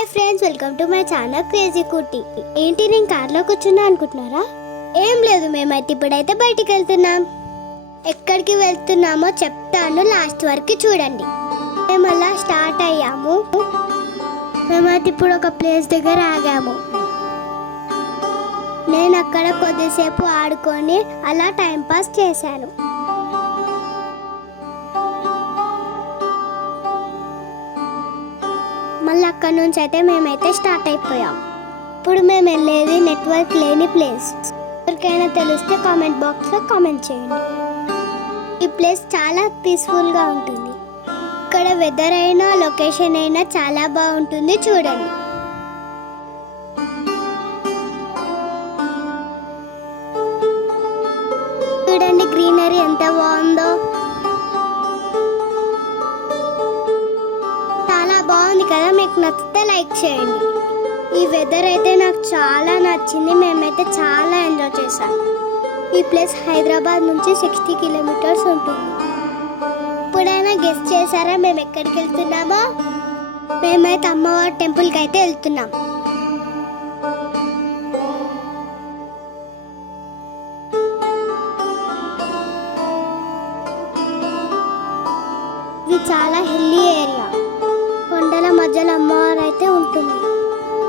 Hi friends, welcome to my channel crazy కుట్టి. ఏంటి నేను కార్లో కూర్చున్నా అనుకుంటున్నారా? ఏం లేదు, మేమైతే ఇప్పుడైతే బయటికి వెళ్తున్నాం. ఎక్కడికి వెళ్తున్నామో చెప్తాను, లాస్ట్ వరకు చూడండి. మేము అలా స్టార్ట్ అయ్యాము. మేమైతే ఇప్పుడు ఒక ప్లేస్ దగ్గర ఆగాము. నేను అక్కడ కొద్దిసేపు ఆడుకొని అలా టైం పాస్ చేశాను. మళ్ళీ అక్కడ నుంచి అయితే మేమైతే స్టార్ట్ అయిపోయాం. ఇప్పుడు మేము వెళ్ళేది నెట్వర్క్ లేని ప్లేస్. ఎవరికైనా తెలిస్తే కామెంట్ బాక్స్లో కామెంట్ చేయండి. ఈ ప్లేస్ చాలా పీస్ఫుల్గా ఉంటుంది. ఇక్కడ వెదర్ అయినా లొకేషన్ అయినా చాలా బాగుంటుంది, చూడండి. చూడండి గ్రీనరీ ఎంత బాగుందో. బాగుంది కదా, మీకు నచ్చితే లైక్ చేయండి. ఈ వెదర్ అయితే నాకు చాలా నచ్చింది. మేమైతే చాలా ఎంజాయ్ చేసాం. ఈ ప్లేస్ హైదరాబాద్ నుంచి 60 కిలోమీటర్స్ ఉంటుంది. ఇప్పుడైనా గెస్ట్ చేశారా మేము ఎక్కడికి వెళ్తున్నామో? మేమైతే అమ్మవారి టెంపుల్కి అయితే వెళ్తున్నాం. ఇది చాలా హిల్లీ ఏరియా. కొండల మధ్యలో అమ్మవారు అయితే ఉంటుంది.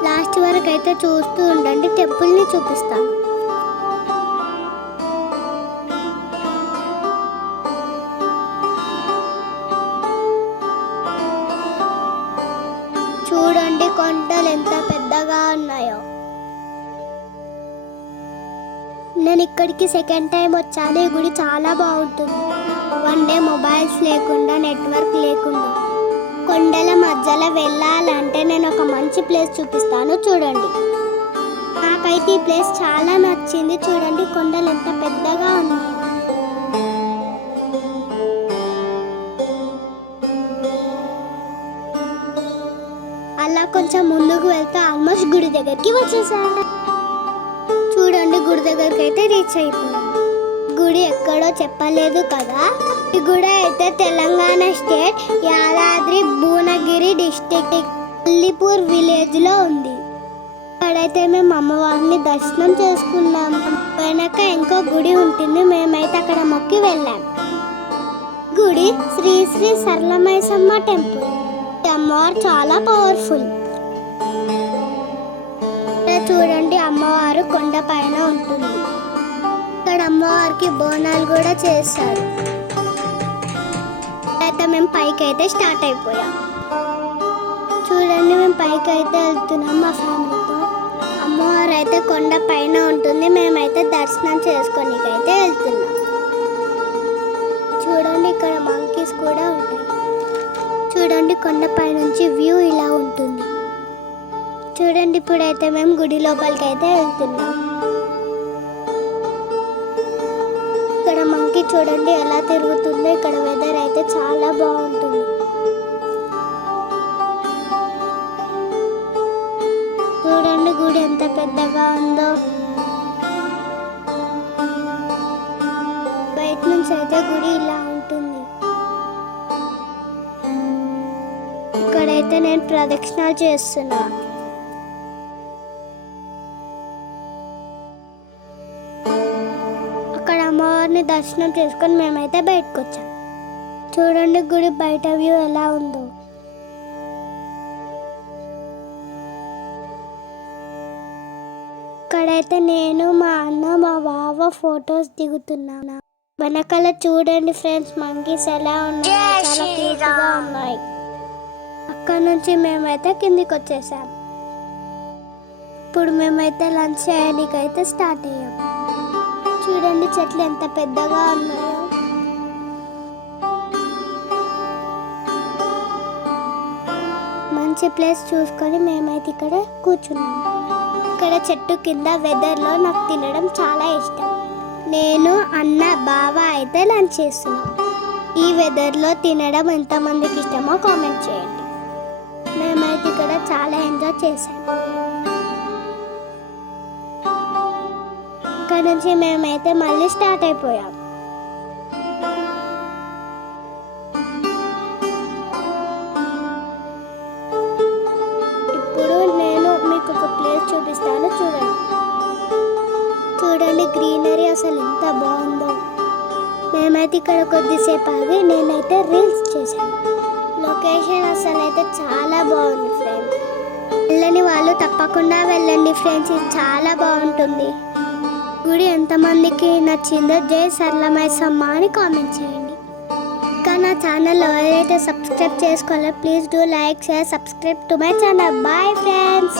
లాస్ట్ వరకు అయితే చూస్తూ ఉండండి, టెంపుల్ని చూపిస్తాను. చూడండి కొండలు ఎంత పెద్దగా ఉన్నాయో. నేను ఇక్కడికి సెకండ్ టైం వచ్చాను. ఈ గుడి చాలా బాగుంటుంది. వన్ డే మొబైల్స్ లేకుండా, నెట్వర్క్ లేకుండా కొండల మధ్యలో వెళ్ళాలంటే నేను ఒక మంచి ప్లేస్ చూపిస్తాను, చూడండి. నాకైతే ఈ ప్లేస్ చాలా నచ్చింది. చూడండి కొండలు ఎంత పెద్దగా ఉన్నాయి. అలా కొంచెం ముందుకు వెళ్తే ఆల్మోస్ట్ గుడి దగ్గరికి వచ్చేసాను. చూడండి గుడి దగ్గరికి అయితే రీచ్ అయిపోయాం. గుడి ఎక్కడో చెప్పలేదు కదా. ఈ గుడి అయితే Telangana state Yadadri Bhuvanagiri district Allipur village లో ఉంది. అక్కడైతే మేము అమ్మవారిని దర్శనం చేసుకున్నాం. వెనక ఇంకో గుడి ఉంటుంది, మేమైతే అక్కడ మొక్కి వెళ్ళాం. గుడి శ్రీ శ్రీ సరళమైసమ్మ టెంపుల్. అమ్మవారు చాలా పవర్ఫుల్. చూడండి అమ్మవారు కొండ పైన ఉంటుంది. ఇక్కడ అమ్మవారికి బోనాలు కూడా చేస్తారు. అయితే మేము పైకి అయితే స్టార్ట్ అయిపోయాం. చూడండి మేము పైకి అయితే వెళ్తున్నాం మా ఫ్యామిలీతో. అమ్మవారు అయితే కొండ పైన ఉంటుంది. మేమైతే దర్శనం చేసుకోనికైతే వెళ్తున్నాం. చూడండి ఇక్కడ మంకీస్ కూడా ఉంటాయి. చూడండి కొండ పై నుంచి వ్యూ ఇలా ఉంటుంది. చూడండి ఇప్పుడైతే మేము గుడి లోపలికి అయితే వెళ్తున్నాం. ఇక్కడ మంకీ చూడండి ఎలా తిరుగుతుందో. ఇక్కడ వెదర్ అయితే చాలా బాగుంటుంది. చూడండి గుడి ఎంత పెద్దగా ఉందో. బయట నుంచి అయితే గుడి ఇలా ఉంటుంది. ఇక్కడైతే నేను ప్రదక్షిణాలు చేస్తున్నా. అమ్మవారిని దర్శనం చేసుకొని మేమైతే బయటకు వచ్చాం. చూడండి గుడి బయట వ్యూ ఎలా ఉందో. ఇక్కడైతే నేను, మా అన్న, మా బావ ఫొటోస్ దిగుతున్నాను. వెనకాల చూడండి ఫ్రెండ్స్ మంకీస్ ఎలా ఉన్నాయి, చాలా క్యూట్గా ఉన్నాయి. అక్కడ నుంచి మేమైతే కిందికి వచ్చేసాం. ఇప్పుడు మేమైతే లంచ్ చేయడానికైతే స్టార్ట్ అయ్యాం. చూడండి చెట్లు ఎంత పెద్దగా ఉన్నాయో. మంచి ప్లేస్ చూసుకొని మేమైతే ఇక్కడ కూర్చున్నాం. ఇక్కడ చెట్టు కింద వెదర్లో నాకు తినడం చాలా ఇష్టం. నేను, అన్న, బావ అయితే లంచ్ చేస్తున్నాం. ఈ వెదర్లో తినడం ఎంతమందికి ఇష్టమో కామెంట్ చేయండి. మేమైతే ఇక్కడ చాలా ఎంజాయ్ చేసాం. ఇక్కడ నుంచి మేమైతే మళ్ళీ స్టార్ట్ అయిపోయాం. గ్రీనరీ అసలు ఎంత బాగుందో. మేమైతే ఇక్కడ కొద్దిసేపు ఆగి నేనైతే రీల్స్ చేశాను. లొకేషన్ అసలు అయితే చాలా బాగుంది ఫ్రెండ్స్. వెళ్ళని వాళ్ళు తప్పకుండా వెళ్ళండి ఫ్రెండ్స్, ఇది చాలా బాగుంటుంది. గుడి ఎంతమందికి నచ్చిందో జై సరళమైసమ్మ అని కామెంట్ చేయండి. ఇంకా నా ఛానల్ ఎవరైతే సబ్స్క్రైబ్ చేసుకోవాలో please do like share subscribe to my channel. Bye friends.